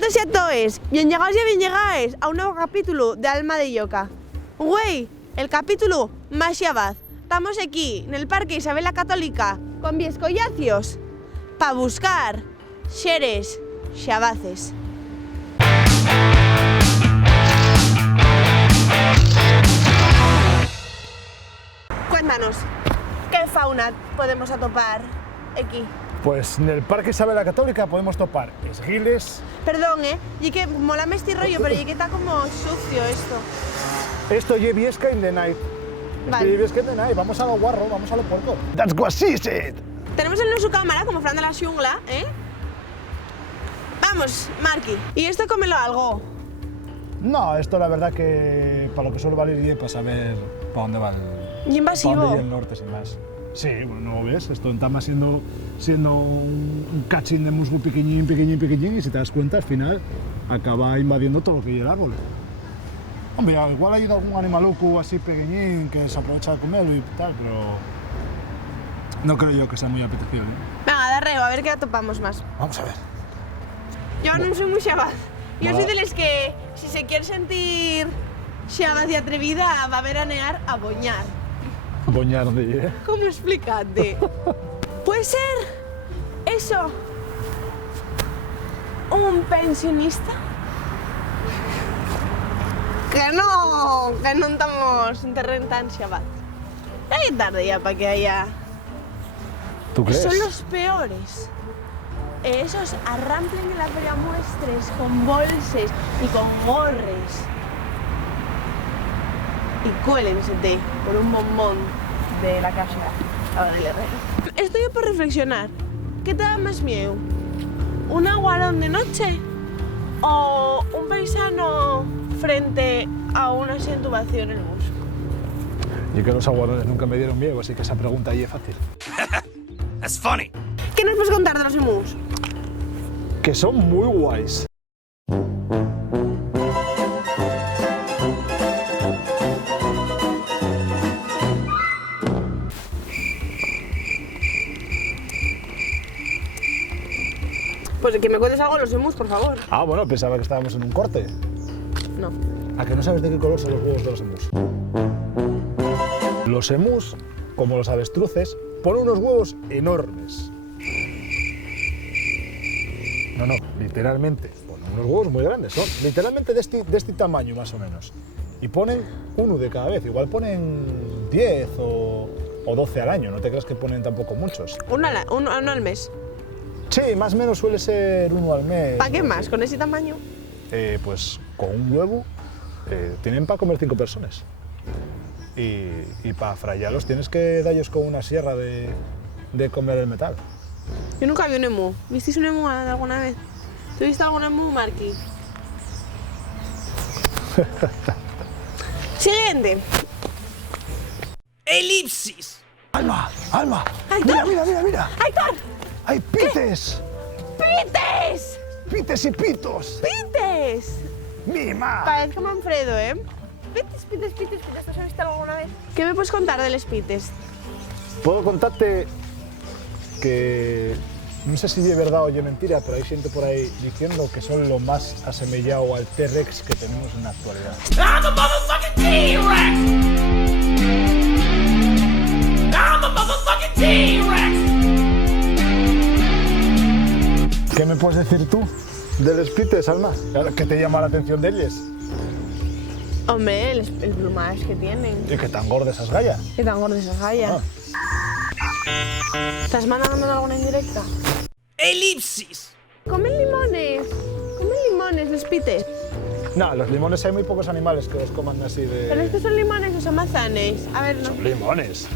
todos y a todos, bien llegados y bien llegados a un nuevo capítulo de Alma de Yoca. Güey, el capítulo más Shabbat. Estamos aquí, en el Parque Isabel la Católica, con vies collacios, para buscar seres shabaces. Cuéntanos, ¿qué fauna podemos atopar aquí? Pues en el Parque Isabel la Católica podemos topar esguiles. Perdón, y que molame este rollo, pero y que está como sucio esto. Esto es Viesca in the night. Vale. Viesca in the night. Vamos a lo guarro, vamos a lo puerco. That's what she said. Tenemos en su cámara como Fran de la Xungla, ¿eh? Vamos, Marqui. ¿Y esto cómelo algo? No, esto la verdad que para lo que suele valer y para saber para dónde va Y invasivo. para dónde va el norte, sin más. Sí, bueno, ¿no ves? Esto está más siendo un cachín de musgo pequeñín, y si te das cuenta, al final acaba invadiendo todo lo que hay el árbol. Hombre, igual ha ido algún animaluco así pequeñín que se aprovecha de comerlo y tal, pero no creo yo que sea muy apetecible. Venga, da reo, a ver qué atopamos más. Vamos a ver. Yo no soy muy Shabbat. Yo Vale. soy de los que, si se quiere sentir Shabbat y atrevida, va a veranear a Boñar. Boñardi, ¿eh? ¿Cómo explicarte? ¿Puede ser eso un pensionista? Que no estamos en terreno tan Shabbat. Hay tarde ya para que haya... ¿Tú crees? Son los peores. Esos arramplen en la feria muestres con bolses y con gorres. Y cuélense por un bombón de la casa ahora del herrero. Estoy por reflexionar. ¿Qué te da más miedo? ¿Un aguarón de noche? ¿O un paisano frente a un asiento vacío en el bus? Y que los aguarones nunca me dieron miedo, así que esa pregunta ahí es fácil. That's funny. ¿Qué nos puedes contar de los emus? Que son muy guays. Pues que me cuentes algo de los emus, por favor. Ah, bueno, pensaba que estábamos en un corte. No. ¿A que no sabes de qué color son los huevos de los emus? Los emus, como los avestruces, ponen unos huevos enormes. No, literalmente, ponen unos huevos muy grandes, son literalmente de este tamaño más o menos. Y ponen uno de cada vez, igual ponen 10 o 12 al año, no te creas que ponen tampoco muchos. Uno al mes. Sí, más o menos suele ser uno al mes. ¿Para qué más? ¿Con ese tamaño? Pues con un huevo tienen para comer 5 personas. Y para frayarlos tienes que darles con una sierra de comer el metal. Yo nunca vi un emu. ¿Visteis un emu alguna vez? ¿Tú viste algún emu, Marqui? Siguiente. Elipsis. ¡Alma! ¡Aitor! ¡Mira! ¡Aitor! ¡Hay pites! ¡Pites! ¡Pites y pitos! ¡Pites! ¡Mima! Parezco Manfredo, ¿eh? Pites. ¿Te has visto alguna vez? ¿Qué me puedes contar de los pites? Puedo contarte que no sé si es verdad o es mentira, pero hay gente por ahí diciendo que son lo más asemejado al T-Rex que tenemos en la actualidad. I'm the motherfucking T-Rex. I'm the motherfucking T-Rex. ¿Qué me puedes decir tú de los pites, Alma? ¿Qué te llama la atención de ellos? Hombre, el plumaje que tienen. ¿Y qué tan gordas esas gallas? ¿Qué tan gorda esa jaya? Ah. ¿Estás mandando alguna indirecta? Elipsis. Comen limones los pites. No, los limones hay muy pocos animales que los coman así de... ¿Pero estos son limones o son mazanes? A ver, no, Son limones.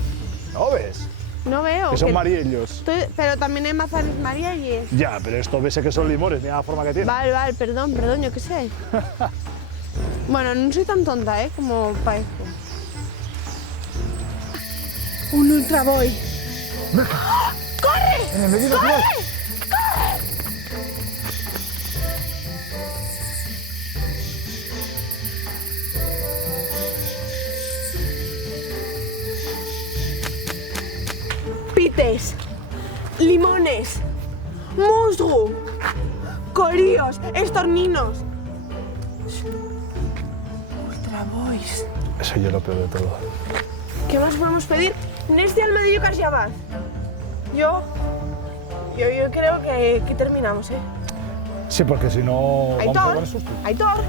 ¿No ves? no veo. Que son amarillos. Pero también hay mazanes marialles. Ya, pero esto ves que son limones, mira la forma que tienen. Vale, perdón, yo qué sé. Bueno, no soy tan tonta, como parezco. Un Ultra Boy. ¡Corre! En el medio natural. Pites, limones, musgo. coríos, estorninos. Ultra Boys. Eso yo lo peor de todo. ¿Qué más podemos pedir? Neste al medio Carjabaz. Yo creo que terminamos, ¿eh? Sí, porque si no vamos a Aitor, dar susto. Aitor,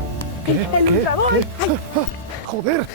el ¿Qué? Ultra Boy. ¿Qué? ¡Joder!